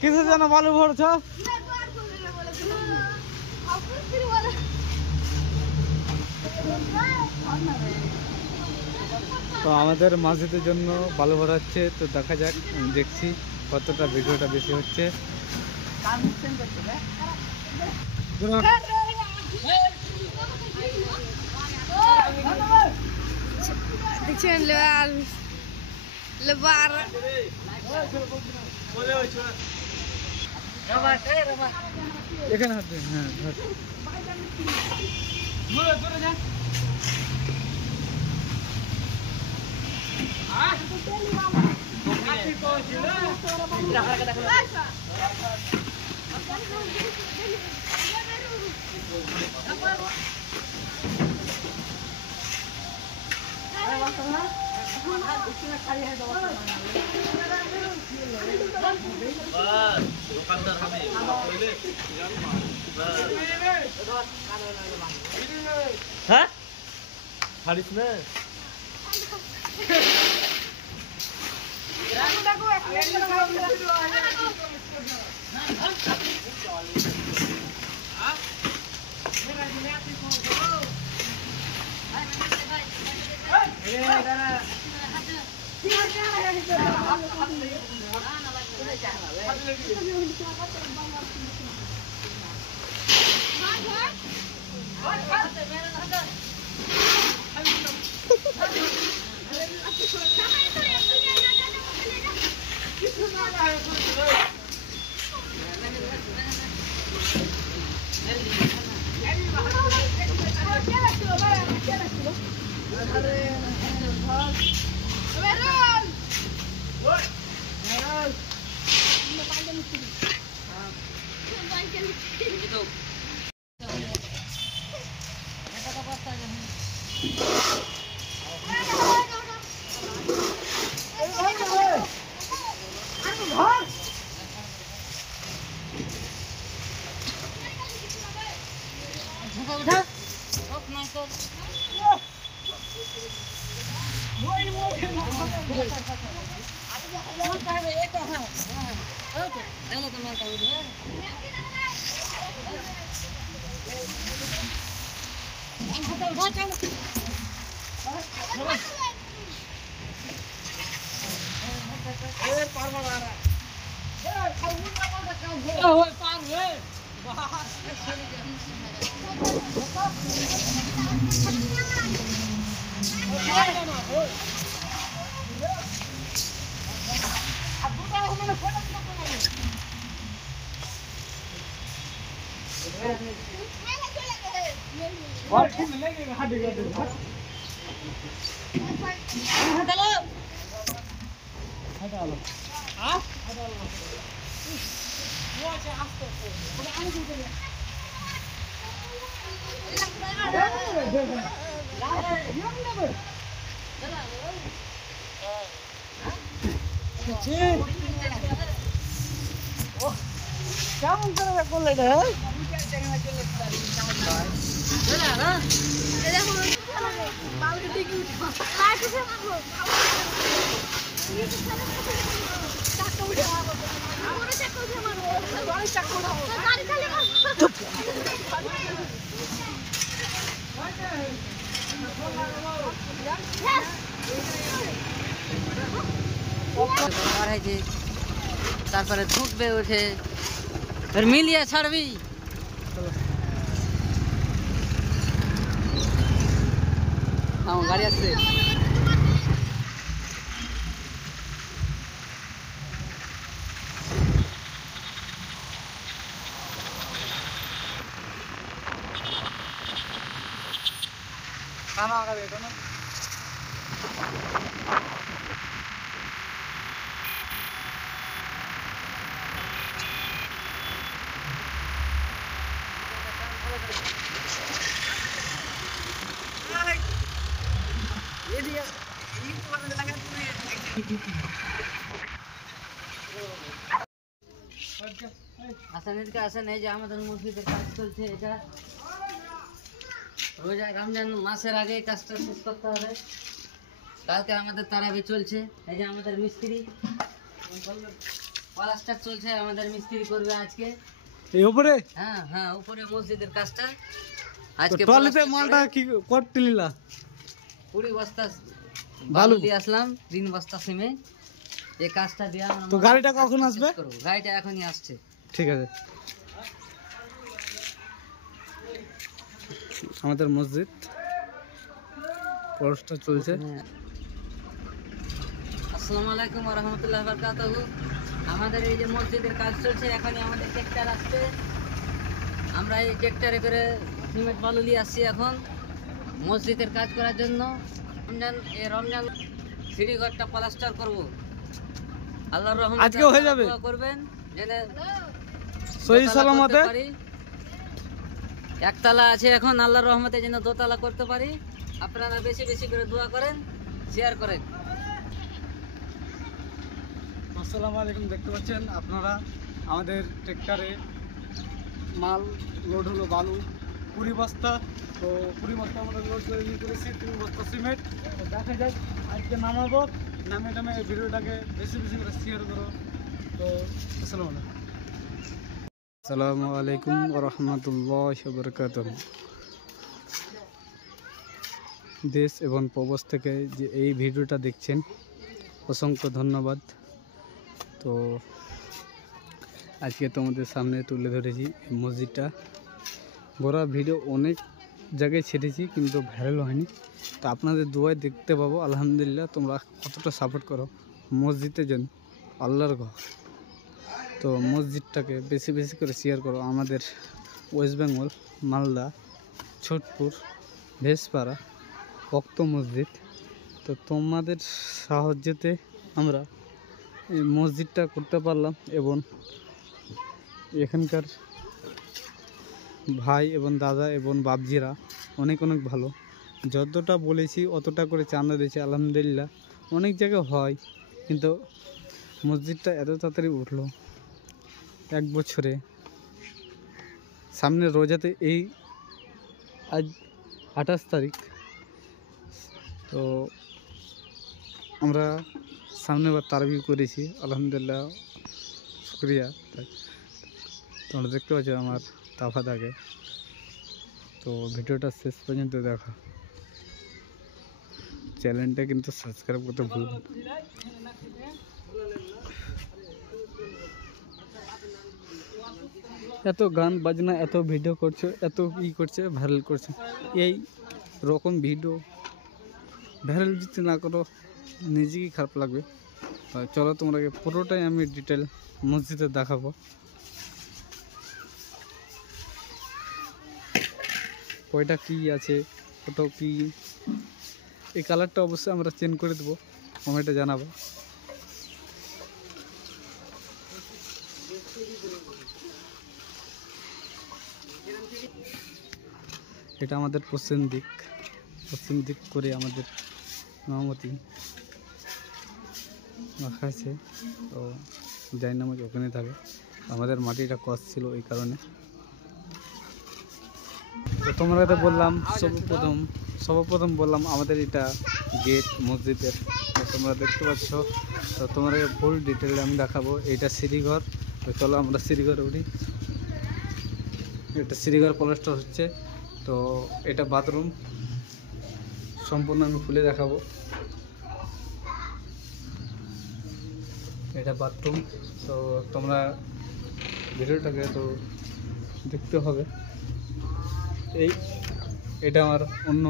কিসের জন্য বালু ভরছ? তো আমাদের মসজিদের জন্য বালু ভরাচ্ছে, তো দেখা যাক, দেখছি কতটা ভিডিওটা বেশি হচ্ছে। দেখছেন লেবার এখানে হাত দিন। হ্যাঁ हारिस में কেমন করে করলে রে? তারপরে ঢুকবে উঠে ফের মিলিয়ে ছাড়বি। গাড়ি আসছে। खाना आगा देखो ना। ये दिया ये तो बंद लगा पूरे আসেন এই যে আমাদের মসজিদের কাজ চলছে, এটা রোজা রমজান মাসের আগে কাজটা শেষ করতে হবে। কালকে আমাদের তারাবি চলছে, এই যে আমাদের মিস্ত্রি প্লাস্টার চলছে, আমাদের মিস্ত্রি করবে আজকে। এই উপরে হ্যাঁ হ্যাঁ, উপরে মসজিদের কাজটা তো আজকে। ট্রলিতে মালটা কি করতে নিলা? 20 বস্তা বালু। বালু দিয়ে আসলাম, 3 বস্তা সিমেন্ট। এই কাজটা দিয়ে আমরা তো গাড়িটা কখন আসবে? করব। গাড়িটা এখনই আসছে। ঠিক আছে। আমাদের মসজিদ পরশটা চলছে। হ্যাঁ। আসসালামু আলাইকুম ওয়া রাহমাতুল্লাহি ওয়া বারাকাতুহু। আমাদের এই যে মসজিদের কাজ চলছে, এখনই আমাদের ট্রাক্টর আসছে। আমরা এই ট্রাক্টরে করে সিমেন্ট বালু নিয়ে আসছি এখন মসজিদের কাজ করার জন্য। রমজান সিঁড়িঘরটা প্লাস্টার করব। আল্লাহর রহমতে আজকে হয়ে যাবে। দোয়া করবেন যেন সহি দোতলা সালামতে। করতে পারি। একতলা আছে এখন, আল্লাহর রহমতে যেন দোতলা করতে পারি। আপনারা বেশি বেশি করে দোয়া করেন, শেয়ার করেন। আসসালামু আলাইকুম। দেখতে পাচ্ছেন আপনারা আমাদের ট্রেক্টরে মাল লোড হলো বালু 20 বস্তা। তো 20 বস্তা আমরা লোড করে নিয়ে করেছি 3 বস্তা সিমেন্ট। তো দেখা যাক আজকে নামাবো, নামে এই ভিডিওটাকে বেশি বেশি করে শেয়ার করো। তো আসসালামু আলাইকুম ওয়া রাহমাতুল্লাহি ওয়া বারাকাতুহু। দেশ এবং প্রবাস থেকে যে এই ভিডিওটা দেখছেন অসংখ্য ধন্যবাদ। তো আজকে তোমাদের সামনে তুলে ধরেছি এই মসজিদটা। বড় ভিডিও অনেক জায়গায় ছেড়েছি কিন্তু ভাইরাল হয়নি। তো আপনাদের দোয়ায় দেখতে পাবো। আলহামদুলিল্লাহ, তোমরা কতটা সাপোর্ট করো মসজিদের জন্য, আল্লাহর ঘর। তো মসজিদটাকে বেশি বেশি করে শেয়ার করো। আমাদের ওয়েস্ট বেঙ্গল মালদা ছোটপুর ভেসপাড়া ভক্ত মসজিদ। তো তোমাদের সাহায্যতে আমরা এই মসজিদটা করতে পারলাম এবং এখানকার ভাই এবং দাদা এবং বাবজিরা অনেক অনেক ভালো। যতটা বলেছি অতটা করে চাঁদা দিয়েছে। আলহামদুলিল্লাহ, অনেক জায়গায় হয় কিন্তু মসজিদটা এত তাড়াতাড়ি উঠলো 1 বছরে। সামনে রোজাতে এই আজ 28 তারিখ। তো আমরা সামনেবার তারাবি করেছি, আলহামদুলিল্লাহ, শুক্রিয়া। তোমরা দেখতে পাচ্ছ আমার তাফা থাকে। তো ভিডিওটা শেষ পর্যন্ত দেখা, চ্যানেলটা কিন্তু সাবস্ক্রাইব করতে ভুলবেন। এত গান বাজনা, এত ভিডিও করছে, এত ই করছে, ভাইরাল করছে। এই রকম ভিডিও ভাইরাল যদি না করো নিজেকেই খারাপ লাগবে। চলো তোমাকে পুরোটাই আমি ডিটেল মসজিদে দেখাবো। কয়টা কি আছে, কত কি। এই কালারটা অবশ্যই আমরা চেঞ্জ করে দেবো, কমেন্টে জানাবো। এটা আমাদের পশ্চিম দিক করে আমাদের নামতি রাখা আছে। তো যাই নামাজ ওখানে থাকে। আমাদের মাটিটা কস ছিল এই কারণে। তো তোমরা তো বললাম সর্বপ্রথম বললাম আমাদের এটা গেট মসজিদের। তো তোমরা দেখতে পাচ্ছ। তো তোমরা ফুল ডিটেল আমি দেখাবো। এইটা সিঁড়িঘর। তো চলো আমরা সিঁড়িঘরে উঠি। এটা সিঁড়িঘর প্লাস্টার হচ্ছে। তো এটা বাথরুম, সম্পূর্ণ আমি খুলে দেখাবো। এটা বাথরুম। তো তোমরা ভিডিওটাকে তো দেখতে হবে। এটা আমার অন্য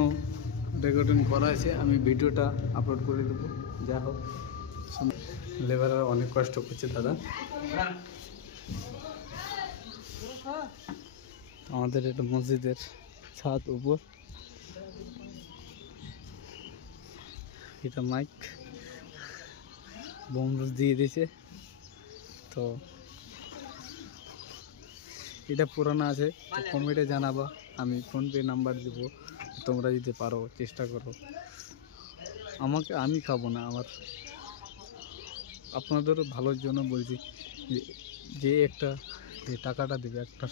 রেকর্ডিং করা আছে, আমি ভিডিওটা আপলোড করে দেবো। যা হোক, লেবাররা অনেক কষ্ট করছে দাদা। আমাদের এটা মসজিদের ছাদ উপর। এটা মাইক বোমরুজ দিয়ে দিয়েছে। তো এটা পুরানো আছে, তো কমেন্টে জানাবা। আমি ফোনপে নাম্বার দেবো, তোমরা যদি পারো চেষ্টা করো। আমি খাবো না, আপনাদেরও ভালোর জন্য বলছি। যে একটা যে টাকাটা দেবে একটা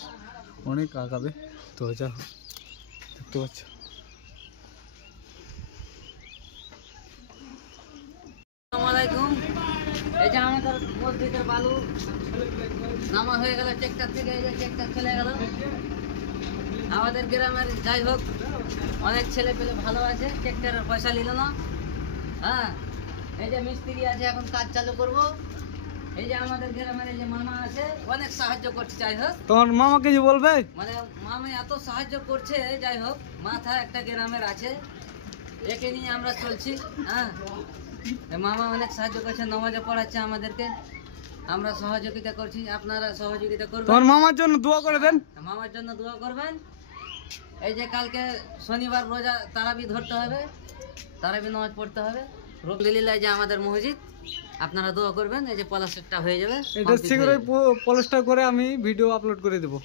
অনেক আগাবে। তো যা দেখতে পাচ্ছ। আসসালামু আলাইকুম। এই যে আমাদের মসজিদের বালু নামা হয়ে গেল ট্রেক্টর থেকে, এই যে ট্রেক্টর চলে গেল। আমাদের গ্রামের যাই হোক অনেক ছেলে পেলে ভালো আছে, ট্রেক্টরের পয়সা নিল না। হ্যাঁ, এই যে মিস্ত্রি আছে, এখন কাজ চালু করব। এই যে আমাদের গ্রামের এই যে মামা আছে, অনেক সাহায্য করছে। যাই হোক, তোমার মামা কিছু বলবে? মানে মামা এত সাহায্য করছে, যাই হোক মাথা একটা গ্রামের আছে, একে নিয়ে আমরা চলছি। হ্যাঁ, এই মামা অনেক সাহায্য করছে, নামাজে পড়াচ্ছে আমাদেরকে, আমরা সহযোগিতা করছি, আপনারা সহযোগিতা করবেন। তোমার মামার জন্য দোয়া করে দেন। মামার জন্য দোয়া করবেন। এই যে কালকে শনিবার রোজা তারাবি ধরতে হবে, তারাবি নামাজ পড়তে হবে। রবিলিল্লাহ যে আমাদের মসজিদ, আপনারা দোয়া করবেন। এই যে প্লাস্টারটা হয়ে যাবে, এটা শীঘ্রই পলিস্টার করে আমি ভিডিও আপলোড করে দেবো।